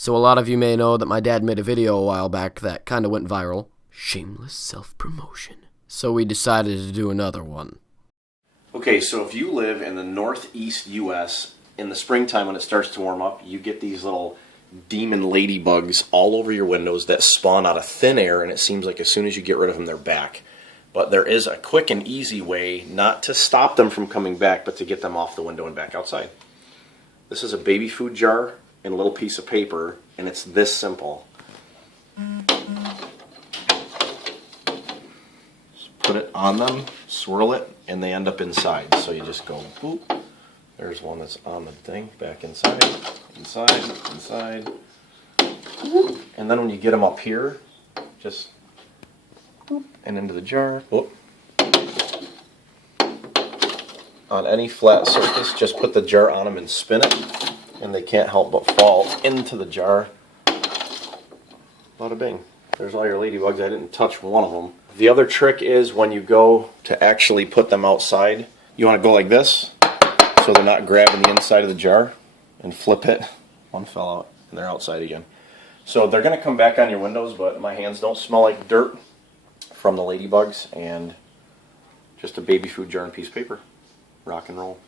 So a lot of you may know that my dad made a video a while back that kind of went viral. Shameless self-promotion. So we decided to do another one. Okay, so if you live in the northeast U.S., in the springtime when it starts to warm up, you get these little demon ladybugs all over your windows that spawn out of thin air, and it seems like as soon as you get rid of them, they're back. But there is a quick and easy way not to stop them from coming back, but to get them off the window and back outside. This is a baby food jar and a little piece of paper, and it's this simple. Just put it on them, swirl it, and they end up inside. So you just go boop. There's one that's on the thing, back inside, inside, inside. And then when you get them up here, just boop, and into the jar. Whoop. On any flat surface, just put the jar on them and spin it, and they can't help but fall into the jar. Bada bing. There's all your ladybugs. I didn't touch one of them. The other trick is when you go to actually put them outside, you want to go like this, so they're not grabbing the inside of the jar, and flip it. One fell out, and they're outside again. So they're going to come back on your windows, but my hands don't smell like dirt from the ladybugs, and just a baby food jar and piece of paper. Rock and roll.